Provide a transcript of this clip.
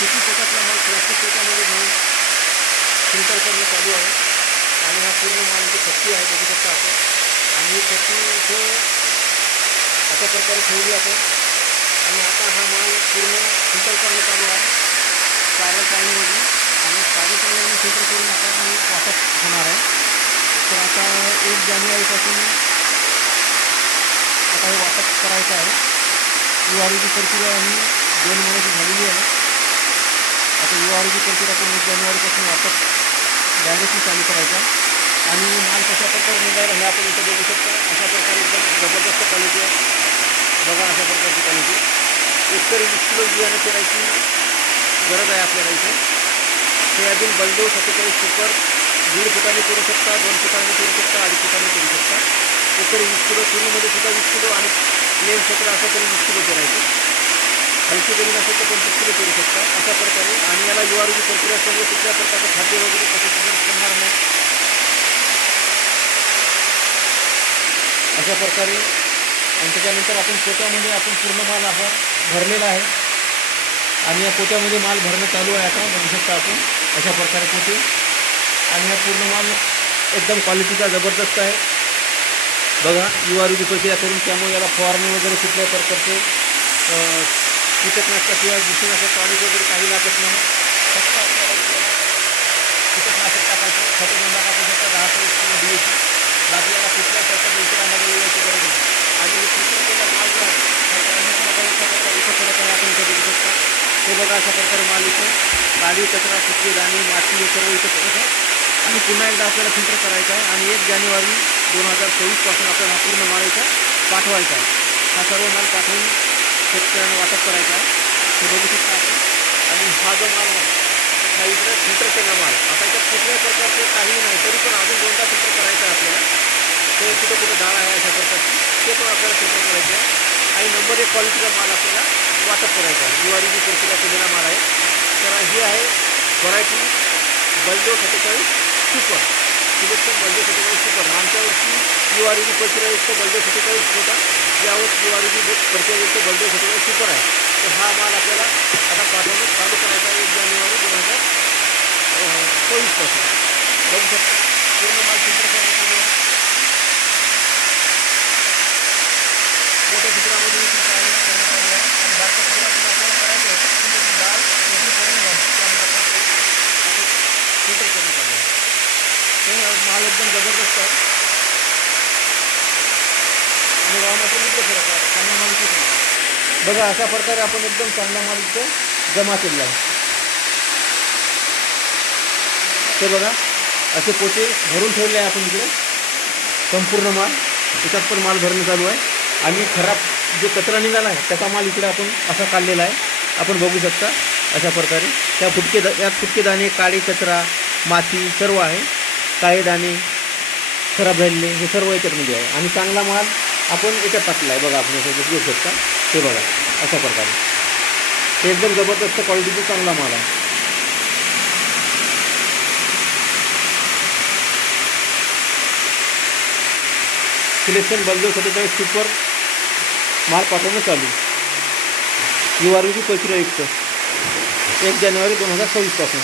किती पोटातला माल प्लास्टिक पोटामध्ये घेऊन फिल्टर करणं चालू आहे. आणि हा पूर्ण माल इथे खप्पी आहे, बघू शकता आपण. आणि ही खप्पी इथे अशा प्रकारे ठेवली आपण. आणि आता हा माल पूर्ण फिल्टर करणं चालू आहे कार्यशाळेमध्ये. आणि कार्यशाळेमध्ये फिल्टर करून आता हे वाटप होणार आहे. तर आता 1 जानेवारीपासून आता हे वाटप करायचं आहे. URVची प्रक्रिया ही 2 महिन्याची झालेली आहे. आता URVची प्रक्रिया आपण 1 जानेवारीपासून वाटप डायरेक्टली चालू करायचा. आणि माल कशा प्रकारे निघाला हे आपण इथं बघू शकता. अशा प्रकारे एकदम जबरदस्त क्वालिटी आहे. बघा अशा प्रकारची क्वालिटी. एकतरी 20 किलो बियाणं पेरायची गरज आहे आपल्याला इथे. सोयाबीन बलदेव 47 सुपर 1.5 फुटाने करू शकता, 2 फुटाने करू शकता, 2.5 फुटाने करू शकता. एकतरी 20 किलो, पूर्णमध्ये सुद्धा 20 किलो आणि प्लेन क्षेत्र असं तरी 20 किलो पेरायचं. हलकी जमीन असेल तर 25 किलो पेरू शकता अशा प्रकारे. आणि याला URVची प्रक्रिया असल्यामुळे कुठल्या प्रकारचं खाद्य वगैरे कसं पडणार नाही अशा प्रकारे. आणि त्याच्यानंतर आपण पोत्यामध्ये आपण पूर्ण माल असा भरलेला आहे. आणि या पोत्यामध्ये माल भरणं चालू आहे. आता बघू शकता आपण अशा प्रकारे पोते. आणि हा पूर्ण माल एकदम क्वालिटीचा जबरदस्त आहे. बघा URVची प्रक्रिया करून, त्यामुळे याला फवारणी वगैरे कुठल्या प्रकारचे कीटकनाशकाशिवाय बुरशीनाशक टॉनिक वगैरे काही लागत नाही. फक्त आपल्याला कीटकनाशक टाकायचं, खतं दोनदा टाकू शकता, 10 किंवा DAP. आपल्याला कुठल्या प्रकारच्या इतर अंदाजाला यायची गरज नाही. आणि हे फिल्टर केलेला माल जो आहे हा कॉर्नरमध्ये इथं पडत आहे, आपण इथं बघू शकता. हे बघा अशा प्रकारे माल इथे काळी कचरा, सुके दाणे, माती हे सर्व इथं पडत आहे. आणि पुन्हा एकदा आपल्याला फिल्टर करायचं आहे. आणि 1 जानेवारी 2024 आपल्याला हा पूर्ण माल इथं पाठवायचा आहे. हा सर्व माल पाठवून शेतकऱ्यांना वाटप करायचा आहे. हे बघू शकता आपण. आणि हा जो माल आहे हा इकडे फिल्टर केलेला माल. आता याच्यात कुठल्याही प्रकारचे काही नाही, तरी पण अजून 2दा फिल्टर करायचं आहे आपल्याला. ते कुठं डाळ आहे अशा प्रकारची, ते पण आपल्याला फिल्टर करायचं आहे. आणि नंबर 1 क्वालिटीचा माल आपल्याला वाटप करायचा आहे. URVची प्रक्रिया केलेला माल आहे. तर ही आहे variety Baldev 47 super. Selection Baldev 47 super. मागच्या वर्षी URVची प्रक्रियायुक्त बलदेव 47 होता. यावर URVची प्रक्रियायुक्त बलदेव 47 सुपर आहे. तर हा माल आपल्याला आता पाठवणं चालू करायचा आहे 1 जानेवारी 2024 पासून. बघू शकता पूर्ण माल फिल्टर करणं चालू आहे. मोठ्या चित्रामध्ये देखील करण्यात आली आहे. आणि बारक्या चित्रातून आपल्याला करायचं होतं, पण त्याची डाळ वेगळी करणं झाली, त्यामुळे आपण फिल्टर करणं चालू आहे. तर माल एकदम जबरदस्त आहे. आणि रॉ मटेरियल इथे फरक आहे, चांगला माल इथे आहे. बघा अशा प्रकारे आपण एकदम चांगला माल इथे जमा केलेला आहे. ते बघा असे पोते भरून ठेवले आहे आपण इकडे. संपूर्ण माल त्याच्यात पण माल भरणं चालू आहे. आणि खराब जो कचरा निघाला आहे त्याचा माल इकडे आपण असा काढलेला आहे, आपण बघू शकता अशा प्रकारे. यात फुटके दाणे, काळे कचरा, माती सर्व आहे. काळे दाणे खराब झालेले हे सर्व याच्यामध्ये आहे. आणि चांगला माल आपण याच्यात टाकला आहे. बघा आपण असं बघू शकता. हे बघा अशा प्रकारे हे एकदम जबरदस्त क्वालिटीचा चांगला माल आहे. सिलेक्शन बलदेव 47 सुपर माल पाठवणं चालू. URVची प्रक्रियायुक्त 1 जानेवारी 2024 पासून.